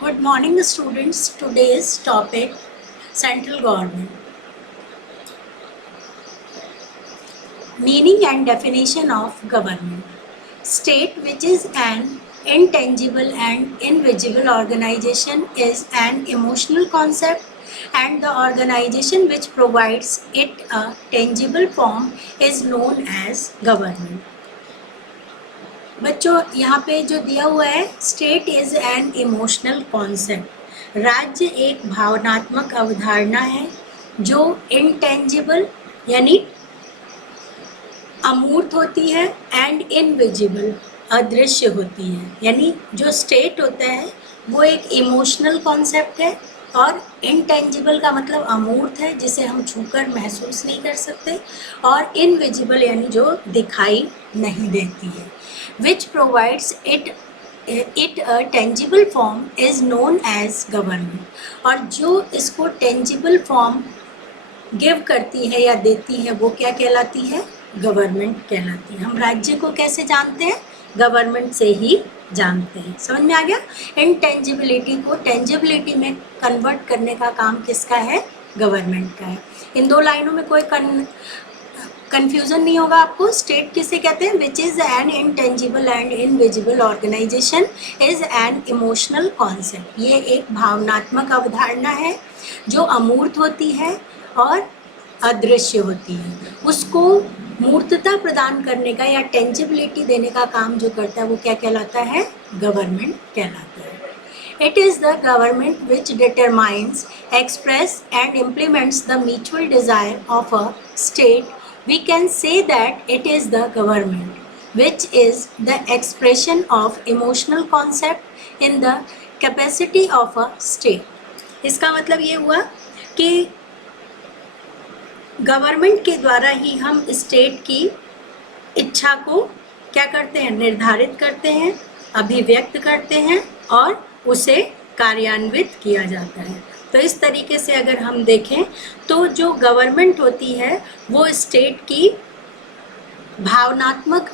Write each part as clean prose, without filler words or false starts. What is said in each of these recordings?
Good morning, students. Today's topic Central Government. Meaning and definition of government. State, which is an intangible and invisible organization, is an emotional concept, and the organization which provides it a tangible form is known as government. बच्चों यहाँ पे जो दिया हुआ है, state is an emotional concept. राज्य एक भावनात्मक अवधारणा है जो इंटेंजिबल यानी अमूर्त होती है एंड इनविजिबल अदृश्य होती है। यानी जो स्टेट होता है वो एक इमोशनल कॉन्सेप्ट है और इंटेंजिबल का मतलब अमूर्त है, जिसे हम छूकर महसूस नहीं कर सकते, और इनविजिबल यानी जो दिखाई नहीं देती है। which provides it a tangible form is known as government। और जो इसको tangible form give करती है या देती है वो क्या कहलाती है? गवर्नमेंट कहलाती है। हम राज्य को कैसे जानते हैं? गवर्नमेंट से ही जानते हैं। समझ में आ गया? इंटेंजिबिलिटी को टेंजिबिलिटी में कन्वर्ट करने का काम किसका है? गवर्नमेंट का है। इन दो लाइनों में कोई कंफ्यूजन नहीं होगा आपको। स्टेट किसे कहते हैं? Which is an intangible and invisible organization is an emotional concept. ये एक भावनात्मक अवधारणा है जो अमूर्त होती है और अदृश्य होती है। उसको मूर्तता प्रदान करने का या टेंजिबिलिटी देने का काम जो करता है वो क्या कहलाता है? गवर्नमेंट कहलाता है। It is the government which determines, express and implements the mutual desire of a state. We can say that it is the government which is the expression of emotional concept in the capacity of a state। इसका मतलब ये हुआ कि government के द्वारा ही हम state की इच्छा को क्या करते हैं? निर्धारित करते हैं, अभिव्यक्त करते हैं और उसे कार्यान्वित किया जाता है। तो इस तरीके से अगर हम देखें तो जो गवर्नमेंट होती है वो स्टेट की भावनात्मक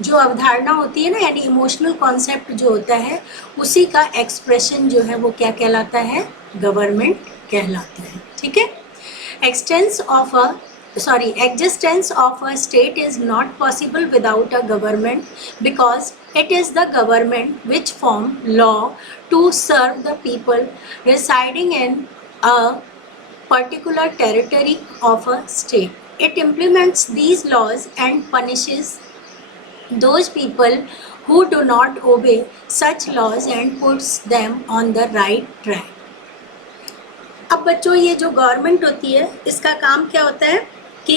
जो अवधारणा होती है ना, यानी इमोशनल कॉन्सेप्ट जो होता है उसी का एक्सप्रेशन जो है वो क्या कहलाता है? गवर्नमेंट कहलाता है। ठीक है। Existence of a state is not possible without a government, because it is the government which form law to serve the people residing in a particular territory of a state. It implements these laws and punishes those people who do not obey such laws and puts them on the right track। अब बच्चों ये जो government होती है इसका काम क्या होता है कि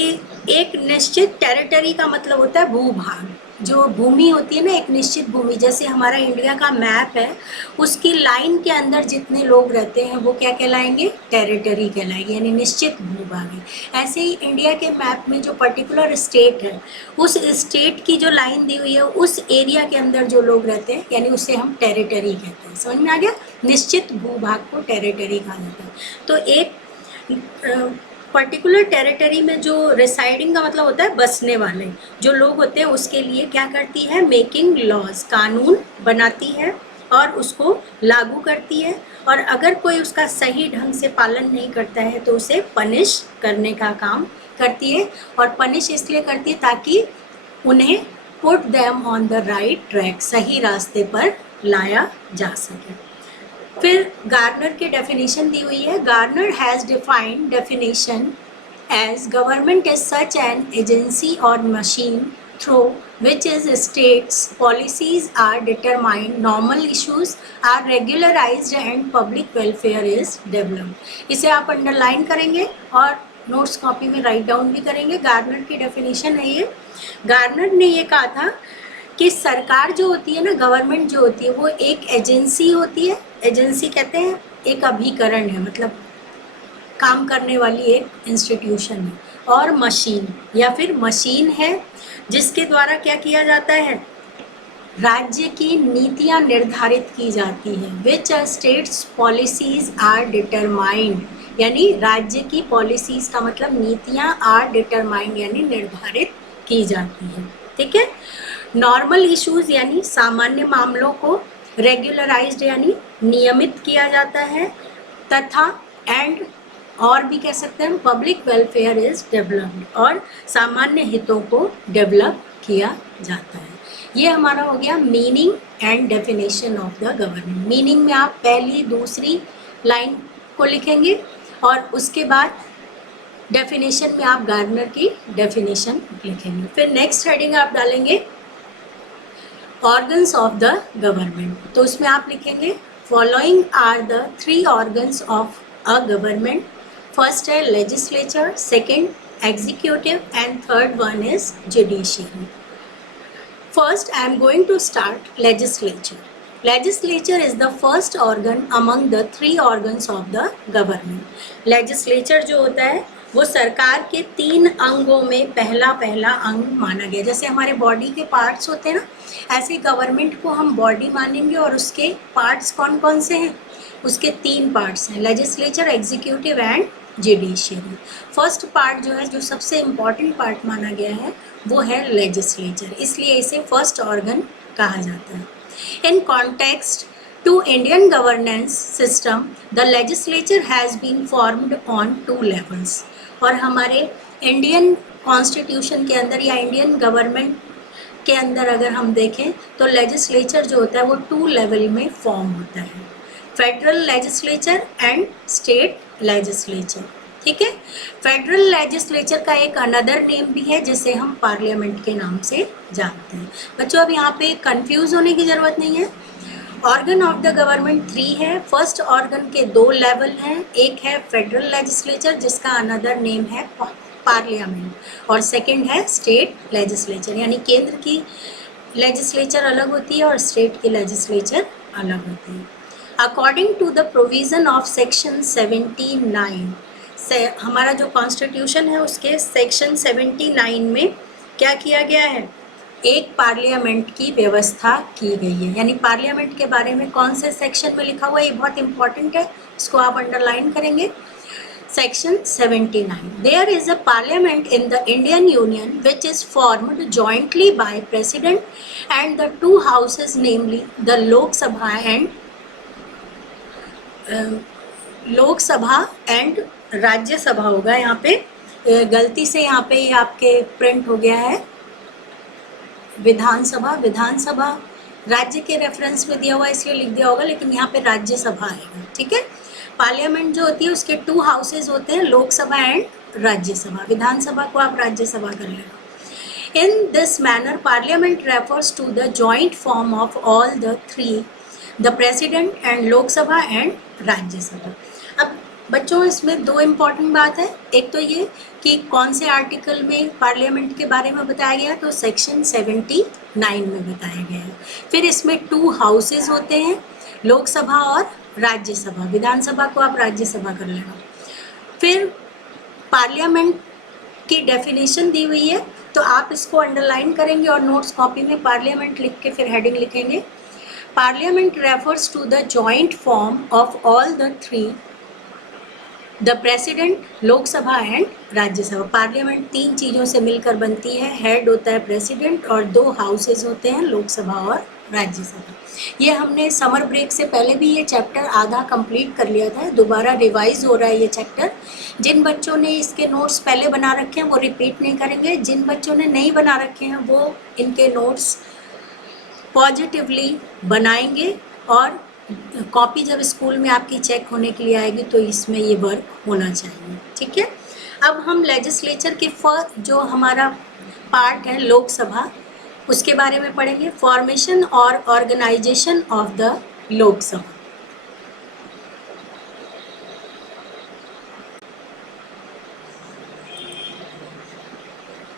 एक निश्चित टेरिटरी का मतलब होता है भूभाग। जो भूमि होती है ना, एक निश्चित भूमि, जैसे हमारा इंडिया का मैप है उसकी लाइन के अंदर जितने लोग रहते हैं वो क्या कहलाएंगे? टेरिटरी कहलाएंगे, यानी निश्चित भूभाग है। ऐसे ही इंडिया के मैप में जो पर्टिकुलर स्टेट है उस स्टेट की जो लाइन दी हुई है उस एरिया के अंदर जो लोग रहते हैं यानी उसे हम टेरिटरी कहते हैं। समझ में आ गया? निश्चित भूभाग को टेरिटरी कहा जाता है। तो एक पर्टिकुलर टेरिटरी में जो रिसाइडिंग का मतलब होता है बसने वाले जो लोग होते हैं उसके लिए क्या करती है? मेकिंग लॉज, कानून बनाती है और उसको लागू करती है, और अगर कोई उसका सही ढंग से पालन नहीं करता है तो उसे पनिश करने का काम करती है। और पनिश इसलिए करती है ताकि उन्हें put them on the right track, सही रास्ते पर लाया जा सके। फिर गार्नर की डेफिनेशन दी हुई है। Garner has defined definition as government is such an agency और machine through which is states policies are determined, normal issues are regularised and public welfare is developed. इसे आप अंडरलाइन करेंगे और नोट्स कॉपी में write down भी करेंगे। Garner की definition है ये। गार्नर ने ये कहा था कि सरकार जो होती है ना, गवर्नमेंट जो होती है वो एक एजेंसी होती है। एजेंसी कहते हैं एक अभिकरण है, मतलब काम करने वाली एक इंस्टीट्यूशन है, और मशीन या फिर मशीन है जिसके द्वारा क्या किया जाता है? राज्य की नीतियां निर्धारित की जाती है। Which states policies are determined, यानी राज्य की पॉलिसीज का मतलब नीतियां आर डिटरमाइंड यानी निर्धारित की जाती है। ठीक है। नॉर्मल इश्यूज यानी सामान्य मामलों को रेगुलराइज्ड यानी नियमित किया जाता है, तथा एंड और भी कह सकते हैं पब्लिक वेलफेयर इज डेवलप्ड, और सामान्य हितों को डेवलप किया जाता है। ये हमारा हो गया meaning and definition of the government. Meaning में आप पहली दूसरी लाइन को लिखेंगे और उसके बाद डेफिनेशन में आप गार्डनर की डेफिनेशन लिखेंगे। फिर नेक्स्ट हेडिंग आप डालेंगे ऑर्गन्स ऑफ द गवर्नमेंट, तो उसमें आप लिखेंगे following are the 3 organs of a government. First है legislature, second executive and third one is judiciary. First, I am going to start legislature. Legislature is the first organ among the 3 organs of the government. Legislature जो होता है वो सरकार के 3 अंगों में पहला अंग माना गया। जैसे हमारे बॉडी के पार्ट्स होते हैं ना, ऐसे गवर्नमेंट को हम बॉडी मानेंगे और उसके पार्ट्स कौन कौन से हैं, उसके 3 पार्ट्स हैं, legislature, executive and judiciary. First part जो है, जो सबसे इम्पॉर्टेंट पार्ट माना गया है, वो है लेजिस्लेचर, इसलिए इसे फर्स्ट ऑर्गन कहा जाता है। In context to Indian governance system the legislature has been formed on 2 levels. और हमारे इंडियन कॉन्स्टिट्यूशन के अंदर या इंडियन गवर्नमेंट के अंदर अगर हम देखें तो लेजिस्लेचर जो होता है वो 2 लेवल में फॉर्म होता है, federal legislature and state legislature. ठीक है, फेडरल लेजिस्लेचर का एक अनदर नेम भी है जिसे हम पार्लियामेंट के नाम से जानते हैं। बच्चों अब यहाँ पे कंफ्यूज होने की ज़रूरत नहीं है। ऑर्गन ऑफ द गवर्नमेंट 3 है। फर्स्ट ऑर्गन के 2 लेवल हैं, एक है फेडरल लेजिस्लेचर जिसका अनदर नेम है पार्लियामेंट, और सेकंड है स्टेट लेजिस्लेचर, यानी केंद्र की लेजिस्लेचर अलग होती है और स्टेट की लेजिस्लेचर अलग होती है। According to the provision of section 79 से हमारा जो कॉन्स्टिट्यूशन है उसके सेक्शन 79 में क्या किया गया है, एक पार्लियामेंट की व्यवस्था की गई है। यानी पार्लियामेंट के बारे में कौन से सेक्शन में लिखा हुआ है, ये बहुत इंपॉर्टेंट है, इसको आप अंडरलाइन करेंगे। Section 79, there is a parliament in the Indian union which is formed jointly by president and the 2 houses namely the Lok Sabha and Rajya Sabha होगा। यहाँ पे गलती से यहाँ पे ये आपके प्रिंट हो गया है विधानसभा राज्य के रेफरेंस में दिया हुआ इसलिए लिख दिया होगा, लेकिन यहाँ पे राज्यसभा आएगा। ठीक है, पार्लियामेंट जो होती है उसके 2 हाउसेज होते हैं, लोकसभा एंड राज्यसभा। विधानसभा को आप राज्यसभा कर लेना। In this manner parliament refers to the joint form of all the 3, the president and Lok Sabha and Rajya Sabha. अब बच्चों इसमें 2 इम्पॉर्टेंट बात है, एक तो ये कि कौन से आर्टिकल में पार्लियामेंट के बारे में बताया गया, तो सेक्शन 79 में बताया गया है। फिर इसमें 2 हाउसेज होते हैं, लोकसभा और राज्यसभा। विधानसभा को आप राज्यसभा कर लेना। फिर पार्लियामेंट की डेफिनेशन दी हुई है, तो आप इसको अंडरलाइन करेंगे और नोट्स कॉपी में पार्लियामेंट लिख के फिर हेडिंग लिखेंगे। Parliament refers to the joint form of all the 3, the president, Lok Sabha and Rajya Sabha. Parliament 3 चीज़ों से मिलकर बनती है, हेड होता है प्रेसिडेंट और 2 हाउसेज होते हैं, लोकसभा और राज्यसभा। ये हमने समर ब्रेक से पहले भी ये चैप्टर आधा कंप्लीट कर लिया था, दोबारा रिवाइज हो रहा है ये चैप्टर। जिन बच्चों ने इसके नोट्स पहले बना रखे हैं वो रिपीट नहीं करेंगे, जिन बच्चों ने नहीं बना रखे हैं वो इनके नोट्स पॉजिटिवली बनाएंगे, और कॉपी जब स्कूल में आपकी चेक होने के लिए आएगी तो इसमें ये वर्क होना चाहिए। ठीक है, अब हम लेजिस्लेचर के जो हमारा पार्ट है लोकसभा, उसके बारे में पढ़ेंगे। फॉर्मेशन और organization of the Lok Sabha.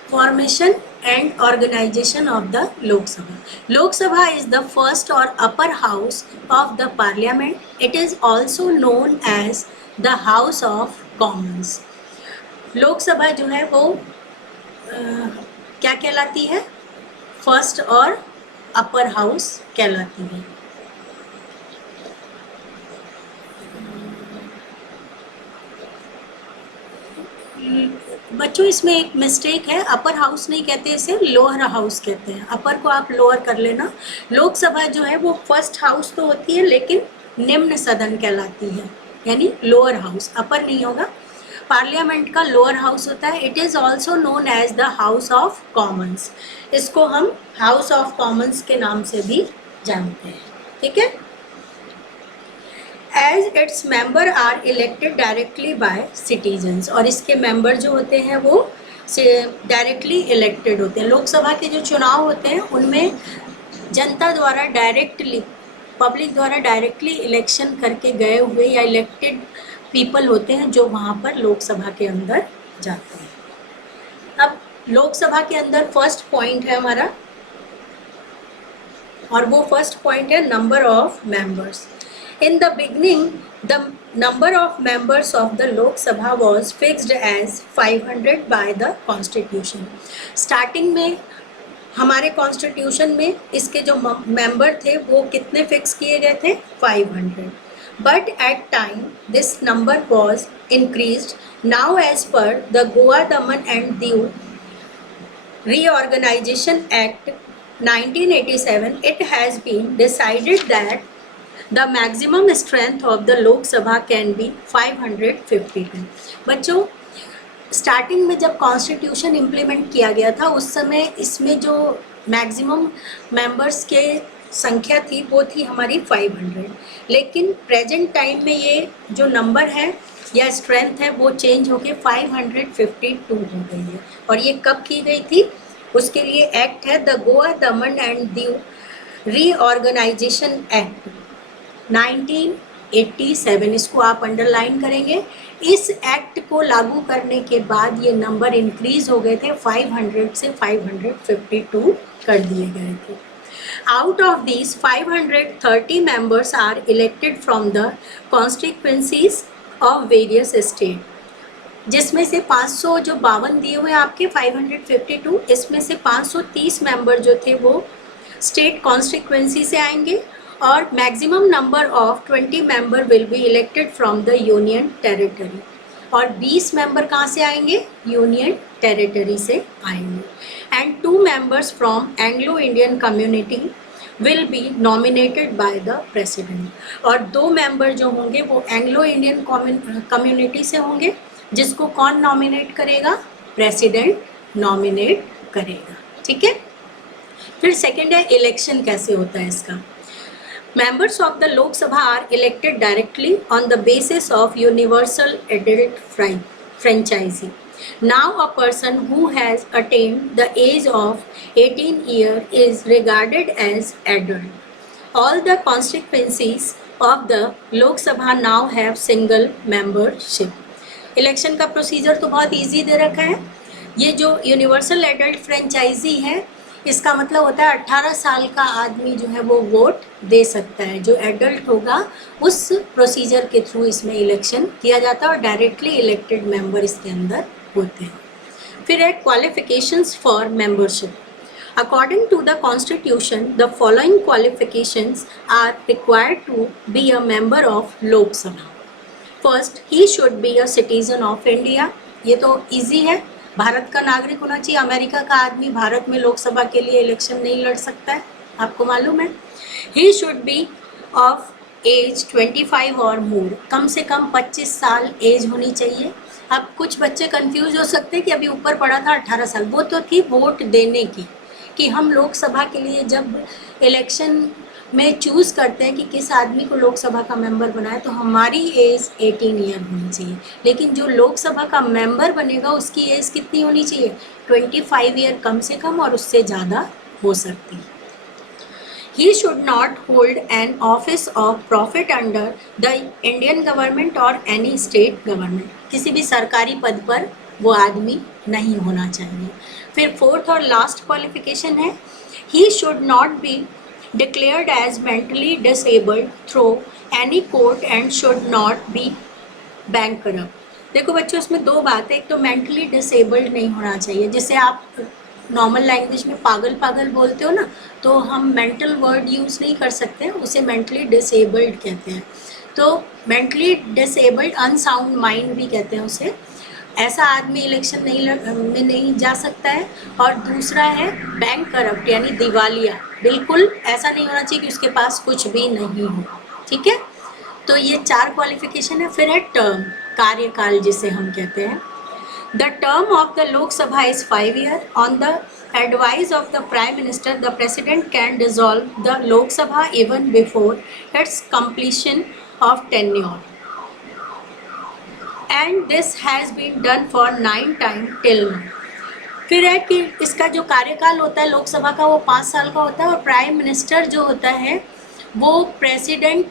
Formation and organization of the Lok Sabha. Lok Sabha is the first or upper house of the parliament. It is also known as the House of Commons. लोक सभा जो है वो क्या कहलाती है, first और upper house कहलाती है। बच्चों इसमें एक मिस्टेक है, अपर हाउस नहीं कहते, इसे लोअर हाउस कहते हैं। अपर को आप लोअर कर लेना। लोकसभा जो है वो फर्स्ट हाउस तो होती है लेकिन निम्न सदन कहलाती है, यानी लोअर हाउस, अपर नहीं होगा। पार्लियामेंट का लोअर हाउस होता है। It is also known as the House of Commons. इसको हम हाउस ऑफ कॉमन्स के नाम से भी जानते हैं, ठीक है। As its member are elected directly by citizens, और इसके मेंबर जो होते हैं वो डायरेक्टली इलेक्टेड होते हैं। लोकसभा के जो चुनाव होते हैं उनमें जनता द्वारा डायरेक्टली, पब्लिक द्वारा डायरेक्टली इलेक्शन करके गए हुए या इलेक्टेड पीपल होते हैं जो वहाँ पर लोकसभा के अंदर जाते हैं। अब लोकसभा के अंदर फर्स्ट पॉइंट है हमारा, और वो फर्स्ट पॉइंट है number of members. In the beginning, the number of members of the Lok Sabha was fixed as 500 by the Constitution. Starting में हमारे कॉन्स्टिट्यूशन में इसके जो मेंबर थे वो कितने फिक्स किए गए थे? 500. But at time this number was increased. Now as per the Goa, Daman and Diu Reorganization Act 1987, it has been decided that the maximum strength of the Lok Sabha can be 552. बच्चों starting में जब constitution implement किया गया था उस समय इसमें जो मैक्सिमम मेंबर्स के संख्या थी वो थी हमारी 500, लेकिन प्रेजेंट टाइम में ये जो नंबर है या स्ट्रेंथ है वो चेंज होके 552 हो गई है। और ये कब की गई थी? उसके लिए एक्ट है the Goa, Daman and Diu reorganisation act 1987, इसको आप अंडरलाइन करेंगे। इस एक्ट को लागू करने के बाद ये नंबर इंक्रीज हो गए थे, 500 से 552 कर दिए गए थे। Out of these 530 members are elected from the constituencies of various state, जिसमें से 500 जो 52 दिए हुए आपके 552, इसमें से 530 मेंबर जो थे वो स्टेट कॉन्स्टिट्यूएंसी से आएंगे, और maximum number of 20 member will be elected from the union territory, और 20 मेंबर कहाँ से आएंगे? यूनियन टेरिटरी से आएंगे। And 2 members from Anglo Indian community will be nominated by the president, और 2 मेंबर जो होंगे वो एंग्लो इंडियन कम्युनिटी से होंगे, जिसको कौन नॉमिनेट करेगा? प्रेसिडेंट नॉमिनेट करेगा, ठीक है। फिर सेकेंड है इलेक्शन कैसे होता है इसका। Members of the Lok Sabha are elected directly on the basis of universal adult franchise. Now a person who has attained the age of 18 years is regarded as adult. All the constituencies of the Lok Sabha now have single membership. Election का procedure तो बहुत easy दे रखा है। ये जो universal adult franchise है इसका मतलब होता है 18 साल का आदमी जो है वो वोट दे सकता है। जो एडल्ट होगा उस प्रोसीजर के थ्रू इसमें इलेक्शन किया जाता है और डायरेक्टली इलेक्टेड मेंबर इसके अंदर होते हैं। फिर है qualifications for membership. According to the constitution the following qualifications are required to be a member of Lok Sabha. First, he should be a citizen of India. ये तो ईजी है, भारत का नागरिक होना चाहिए। अमेरिका का आदमी भारत में लोकसभा के लिए इलेक्शन नहीं लड़ सकता है, आपको मालूम है। He should be of age 25 और मोर, कम से कम 25 साल एज होनी चाहिए। अब कुछ बच्चे कंफ्यूज हो सकते हैं कि अभी ऊपर पड़ा था 18 साल, वो तो थी वोट देने की, कि हम लोकसभा के लिए जब इलेक्शन में चूज़ करते हैं कि किस आदमी को लोकसभा का मेंबर बनाए तो हमारी एज 18 ईयर होनी चाहिए। लेकिन जो लोकसभा का मेंबर बनेगा उसकी एज कितनी होनी चाहिए? 25 ईयर कम से कम, और उससे ज़्यादा हो सकती है। He should not hold an office of profit under the Indian government or any state government. किसी भी सरकारी पद पर वो आदमी नहीं होना चाहिए। फिर फोर्थ और लास्ट क्वालिफिकेशन है, he should not be declared as mentally disabled through any court and should not be bankrupt. देखो बच्चों इसमें दो बात है, एक तो मेंटली डिसेबल्ड नहीं होना चाहिए, जिसे आप नॉर्मल लैंग्वेज में पागल पागल बोलते हो ना, तो हम मेंटल वर्ड यूज़ नहीं कर सकते, उसे मेंटली डिसेबल्ड कहते हैं। तो मेंटली डिसेबल्ड, अनसाउंड माइंड भी कहते हैं उसे। ऐसा आदमी इलेक्शन में नहीं जा सकता है। और दूसरा है बैंक करप्ट यानी दिवालिया, बिल्कुल ऐसा नहीं होना चाहिए कि उसके पास कुछ भी नहीं हो। ठीक है, तो ये 4 क्वालिफिकेशन है। फिर है टर्म, कार्यकाल जिसे हम कहते हैं। द टर्म ऑफ द लोक सभा is 5 year. On the advice of the prime minister, the president can dissolve the lok sabha even before its completion of tenure, and this has been done for 9 times till now. फिर है कि इसका जो कार्यकाल होता है लोकसभा का वो 5 साल का होता है, और प्राइम मिनिस्टर जो होता है वो प्रेसिडेंट,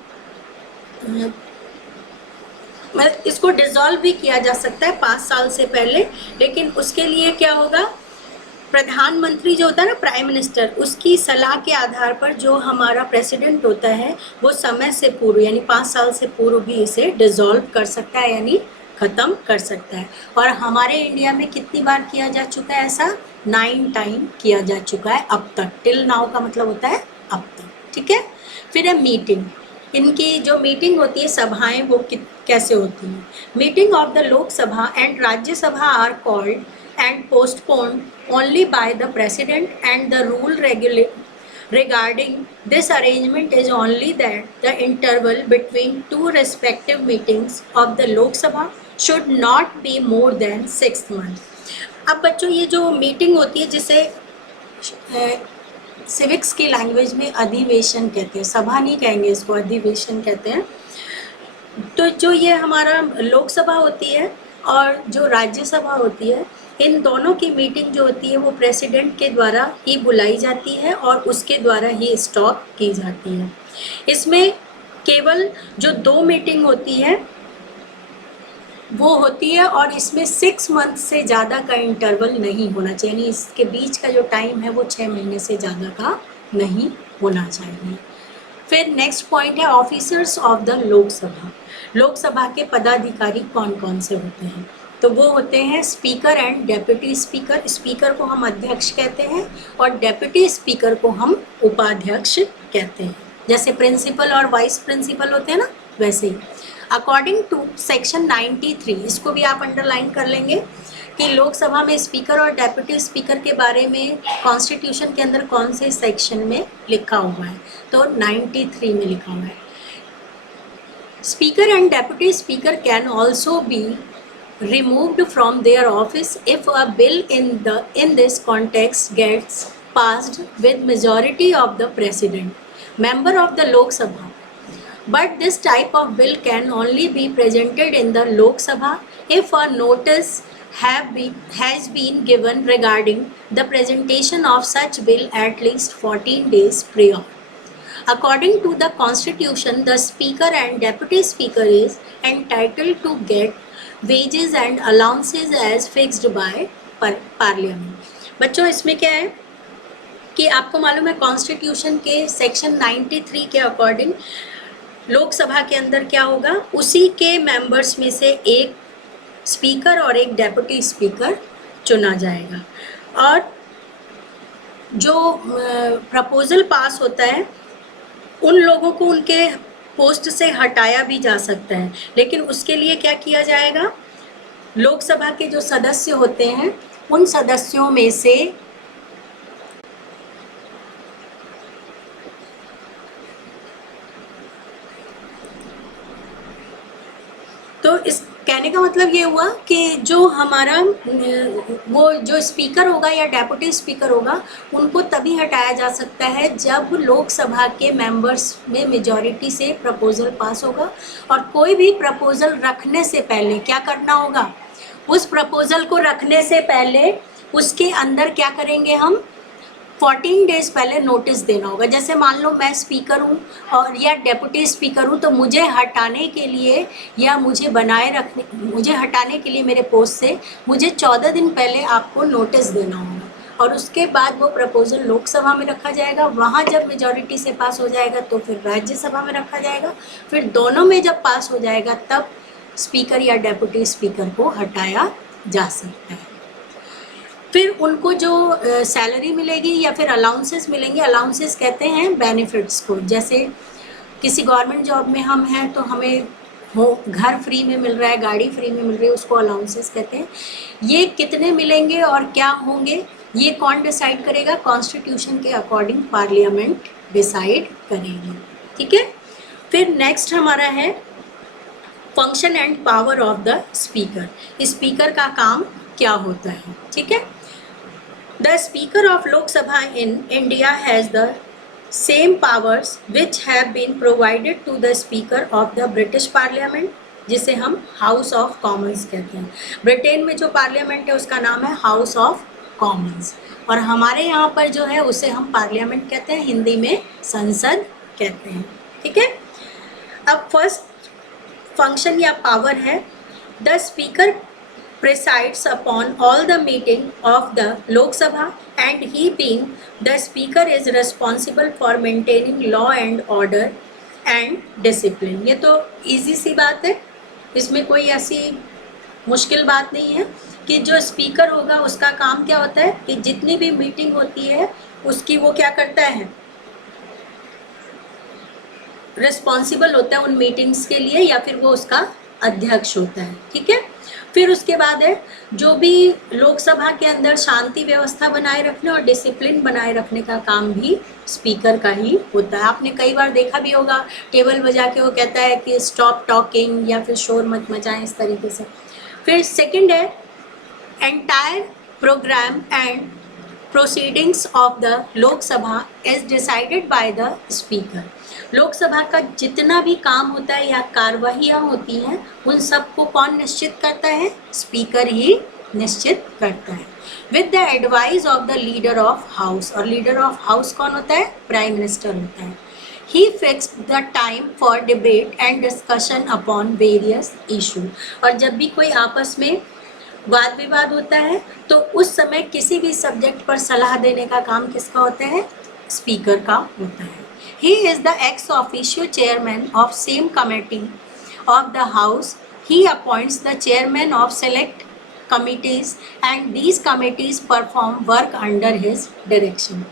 इसको डिसॉल्व भी किया जा सकता है 5 साल से पहले, लेकिन उसके लिए क्या होगा, प्रधानमंत्री जो होता है ना, प्राइम मिनिस्टर, उसकी सलाह के आधार पर जो हमारा प्रेसिडेंट होता है वो समय से पूर्व यानी 5 साल से पूर्व भी इसे डिसॉल्व कर सकता है यानी ख़त्म कर सकता है। और हमारे इंडिया में कितनी बार किया जा चुका है ऐसा? 9 टाइम किया जा चुका है अब तक। टिल नाउ का मतलब होता है अब तक। ठीक है, फिर है मीटिंग। इनकी जो मीटिंग होती है, सभाएं, वो कैसे होती हैं? Meeting of the Lok Sabha and Rajya Sabha are called and postponed only by the president, and the rule regarding this arrangement is only that the interval between 2 respective meetings of the Lok Sabha should not be more than 6 months. अब बच्चों ये जो meeting होती है जिसे civics की language में अधिवेशन कहते हैं, सभा नहीं कहेंगे इसको, अधिवेशन कहते हैं। तो जो ये हमारा लोकसभा होती है और जो राज्यसभा होती है, इन दोनों की मीटिंग जो होती है वो प्रेसिडेंट के द्वारा ही बुलाई जाती है और उसके द्वारा ही स्टॉप की जाती है। इसमें केवल जो 2 मीटिंग होती है वो होती है, और इसमें 6 मंथ से ज़्यादा का इंटरवल नहीं होना चाहिए, यानी इसके बीच का जो टाइम है वो 6 महीने से ज़्यादा का नहीं होना चाहिए। फिर नेक्स्ट पॉइंट है officers of the Lok Sabha. Lok Sabha के पदाधिकारी कौन कौन से होते हैं? तो वो होते हैं speaker and deputy speaker. Speaker को हम अध्यक्ष कहते हैं और डेप्यूटी स्पीकर को हम उपाध्यक्ष कहते हैं। जैसे प्रिंसिपल और वाइस प्रिंसिपल होते हैं ना, वैसे ही। अकॉर्डिंग टू सेक्शन 93, इसको भी आप अंडरलाइन कर लेंगे कि लोकसभा में स्पीकर और डेप्यूटी स्पीकर के बारे में कॉन्स्टिट्यूशन के अंदर कौन से सेक्शन में लिखा हुआ है, तो 93 में लिखा हुआ है। Speaker and deputy speaker can also be removed from their office if a bill in this context gets passed with majority of the president member of the Lok Sabha. But this type of bill can only be presented in the Lok Sabha if a notice has been given regarding the presentation of such bill at least 14 days prior. According to the constitution, the speaker and deputy speaker is entitled to get wages and allowances as fixed by parliament. बच्चों इसमें क्या है कि आपको मालूम है constitution के section 93 के अकॉर्डिंग लोकसभा के अंदर क्या होगा, उसी के मेंबर्स में से एक स्पीकर और एक डेप्यूटी स्पीकर चुना जाएगा, और जो प्रपोजल पास होता है उन लोगों को उनके पोस्ट से हटाया भी जा सकता है, लेकिन उसके लिए क्या किया जाएगा, लोकसभा के जो सदस्य होते हैं उन सदस्यों में से तो इस कहने का मतलब ये हुआ कि जो हमारा वो जो स्पीकर होगा या डेप्यूटी स्पीकर होगा उनको तभी हटाया जा सकता है जब लोकसभा के मेंबर्स में मेजॉरिटी से प्रपोजल पास होगा, और कोई भी प्रपोजल रखने से पहले क्या करना होगा, उस प्रपोजल को रखने से पहले उसके अंदर क्या करेंगे हम, 14 डेज पहले नोटिस देना होगा। जैसे मान लो मैं स्पीकर हूँ और या डेप्यूटी स्पीकर हूँ, तो मुझे हटाने के लिए या मुझे हटाने के लिए मेरे पोस्ट से मुझे 14 दिन पहले आपको नोटिस देना होगा, और उसके बाद वो प्रपोजल लोकसभा में रखा जाएगा। वहाँ जब मेजॉरिटी से पास हो जाएगा तो फिर राज्यसभा में रखा जाएगा, फिर दोनों में जब पास हो जाएगा तब स्पीकर या डेप्यूटी स्पीकर को हटाया जा सकता है। फिर उनको जो सैलरी मिलेगी या फिर अलाउंसेस मिलेंगे, अलाउंसेस कहते हैं बेनिफिट्स को। जैसे किसी गवर्नमेंट जॉब में हम हैं तो हमें हो, घर फ्री में मिल रहा है, गाड़ी फ्री में मिल रही है, उसको अलाउंसेस कहते हैं। ये कितने मिलेंगे और क्या होंगे, ये कौन डिसाइड करेगा? कॉन्स्टिट्यूशन के अकॉर्डिंग पार्लियामेंट डिसाइड करेगी। ठीक है। फिर नेक्स्ट हमारा है function and power of the speaker. Speaker का काम क्या होता है? ठीक है। The speaker of Lok Sabha in India has the same powers which have been provided to the speaker of the British Parliament, जिसे हम हाउस ऑफ कॉमन्स कहते हैं। ब्रिटेन में जो पार्लियामेंट है उसका नाम है हाउस ऑफ कॉमन्स, और हमारे यहाँ पर जो है उसे हम पार्लियामेंट कहते हैं, हिंदी में संसद कहते हैं। ठीक है। अब फर्स्ट फंक्शन या पावर है, the speaker presides upon all the meeting of the Lok Sabha, and he being the speaker is responsible for maintaining law and order and discipline। ये तो easy सी बात है, इसमें कोई ऐसी मुश्किल बात नहीं है कि जो स्पीकर होगा उसका काम क्या होता है कि जितनी भी मीटिंग होती है उसकी वो क्या करता है, रिस्पॉन्सिबल होता है उन मीटिंग्स के लिए, या फिर वो उसका अध्यक्ष होता है। ठीक है। फिर उसके बाद है जो भी लोकसभा के अंदर शांति व्यवस्था बनाए रखने और डिसिप्लिन बनाए रखने का काम भी स्पीकर का ही होता है। आपने कई बार देखा भी होगा, टेबल बजा के वो कहता है कि स्टॉप टॉकिंग या फिर शोर मत मचाएं, इस तरीके से। फिर सेकंड है entire programme and proceedings of the Lok Sabha is decided by the speaker. Lok Sabha का जितना भी काम होता है या कार्यवाहियाँ होती हैं उन सबको कौन निश्चित करता है? स्पीकर ही निश्चित करता है, with the advice of the leader of house. और लीडर ऑफ हाउस कौन होता है? प्राइम मिनिस्टर होता है। He fixed the time for debate and discussion upon various issue. और जब भी कोई आपस में वाद विवाद होता है तो उस समय किसी भी सब्जेक्ट पर सलाह देने का काम किसका होता है? स्पीकर का होता है। He is the ex officio chairman of same committee of the house. He appoints the chairman of select committees and these committees perform work under his direction।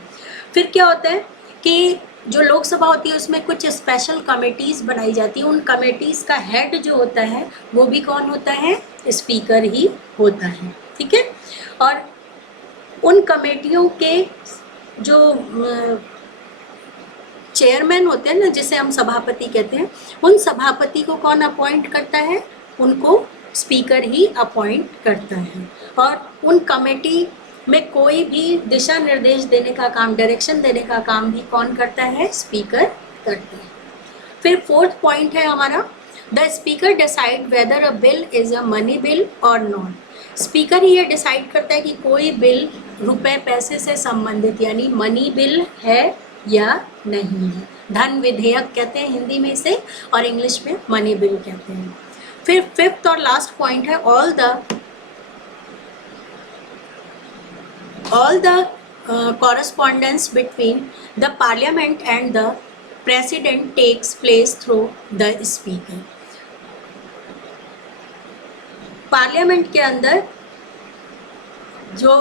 फिर क्या होता है कि जो लोकसभा होती है उसमें कुछ स्पेशल कमेटीज़ बनाई जाती है, उन कमेटीज़ का हेड जो होता है वो भी कौन होता है? स्पीकर ही होता है। ठीक है। और उन कमेटियों के जो चेयरमैन होते हैं ना, जिसे हम सभापति कहते हैं, उन सभापति को कौन अपॉइंट करता है? उनको स्पीकर ही अपॉइंट करता है। और उन कमेटी में कोई भी दिशा निर्देश देने का काम, डायरेक्शन देने का काम भी कौन करता है? स्पीकर करता है। फिर फोर्थ पॉइंट है हमारा, the speaker decide whether a bill is a money bill और नॉट। स्पीकर ही ये डिसाइड करता है कि कोई बिल रुपए पैसे से संबंधित यानी मनी बिल है या नहीं है। धन विधेयक कहते हैं हिंदी में इसे, और इंग्लिश में मनी बिल कहते हैं। फिर फिफ्थ और लास्ट पॉइंट है, all the correspondence between the parliament and the president takes place through the speaker. Parliament के अंदर जो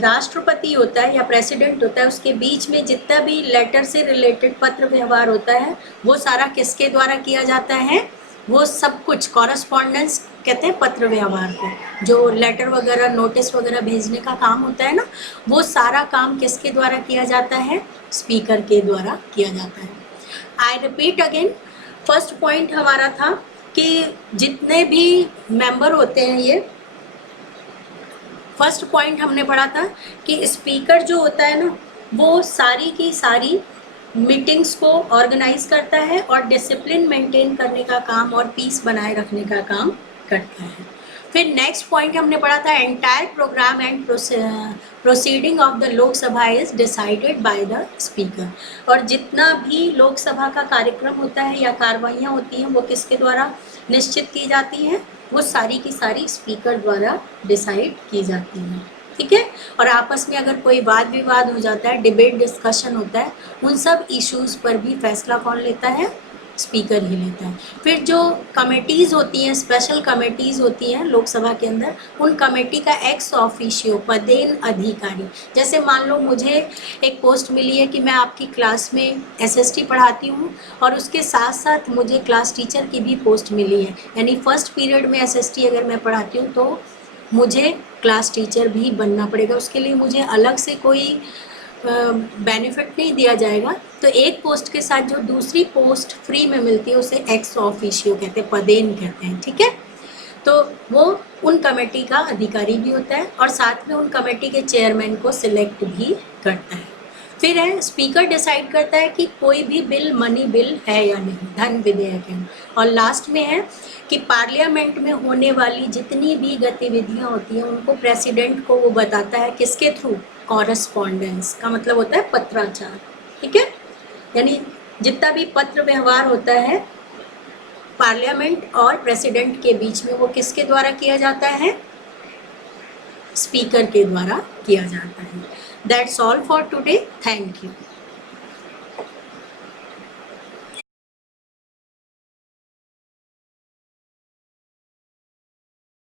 राष्ट्रपति होता है या प्रेसिडेंट होता है उसके बीच में जितना भी लेटर से रिलेटेड पत्र व्यवहार होता है वो सारा किसके द्वारा किया जाता है? वो सब कुछ कॉरेस्पॉन्डेंस कहते हैं पत्र व्यवहार को। जो लेटर वगैरह नोटिस वगैरह भेजने का काम होता है ना, वो सारा काम किसके द्वारा किया जाता है? स्पीकर के द्वारा किया जाता है। I repeat again, first point हमारा था कि जितने भी मेंबर होते हैं, ये फर्स्ट पॉइंट हमने पढ़ा था कि स्पीकर जो होता है ना वो सारी की सारी मीटिंग्स को ऑर्गेनाइज करता है और डिसिप्लिन मेंटेन करने का काम और पीस बनाए रखने का काम करता है। फिर नेक्स्ट पॉइंट हमने पढ़ा था, entire programme and proceeding of the Lok Sabha is decided by the speaker. और जितना भी लोकसभा का कार्यक्रम होता है या कार्रवाइयाँ होती हैं वो किसके द्वारा निश्चित की जाती हैं? वो सारी की सारी स्पीकर द्वारा डिसाइड की जाती हैं। ठीक है। और आपस में अगर कोई वाद विवाद हो जाता है, डिबेट डिस्कशन होता है, उन सब इश्यूज़ पर भी फैसला कौन लेता है? स्पीकर ही लेता है। फिर जो कमेटीज़ होती हैं, स्पेशल कमेटीज़ होती हैं लोकसभा के अंदर, उन कमेटी का एक्स ऑफिशियो पदेन अधिकारी, जैसे मान लो मुझे एक पोस्ट मिली है कि मैं आपकी क्लास में एसएसटी पढ़ाती हूँ और उसके साथ साथ मुझे क्लास टीचर की भी पोस्ट मिली है, यानी फर्स्ट पीरियड में एसएसटी अगर मैं पढ़ाती हूँ तो मुझे क्लास टीचर भी बनना पड़ेगा, उसके लिए मुझे अलग से कोई बेनिफिट नहीं दिया जाएगा। तो एक पोस्ट के साथ जो दूसरी पोस्ट फ्री में मिलती है उसे एक्स ऑफिशियो कहते हैं, पदेन कहते हैं, ठीक है। तो वो उन कमेटी का अधिकारी भी होता है और साथ में उन कमेटी के चेयरमैन को सिलेक्ट भी करता है। फिर है स्पीकर डिसाइड करता है कि कोई भी बिल मनी बिल है या नहीं, धन विधेयक है। और लास्ट में है कि पार्लियामेंट में होने वाली जितनी भी गतिविधियां होती हैं उनको प्रेसिडेंट को वो बताता है, किसके थ्रू, कॉरेस्पॉन्डेंस का मतलब होता है पत्राचार, ठीक है। यानी जितना भी पत्र व्यवहार होता है पार्लियामेंट और प्रेसिडेंट के बीच में वो किसके द्वारा किया जाता है, स्पीकर के द्वारा किया जाता है। That's all for today, thank you.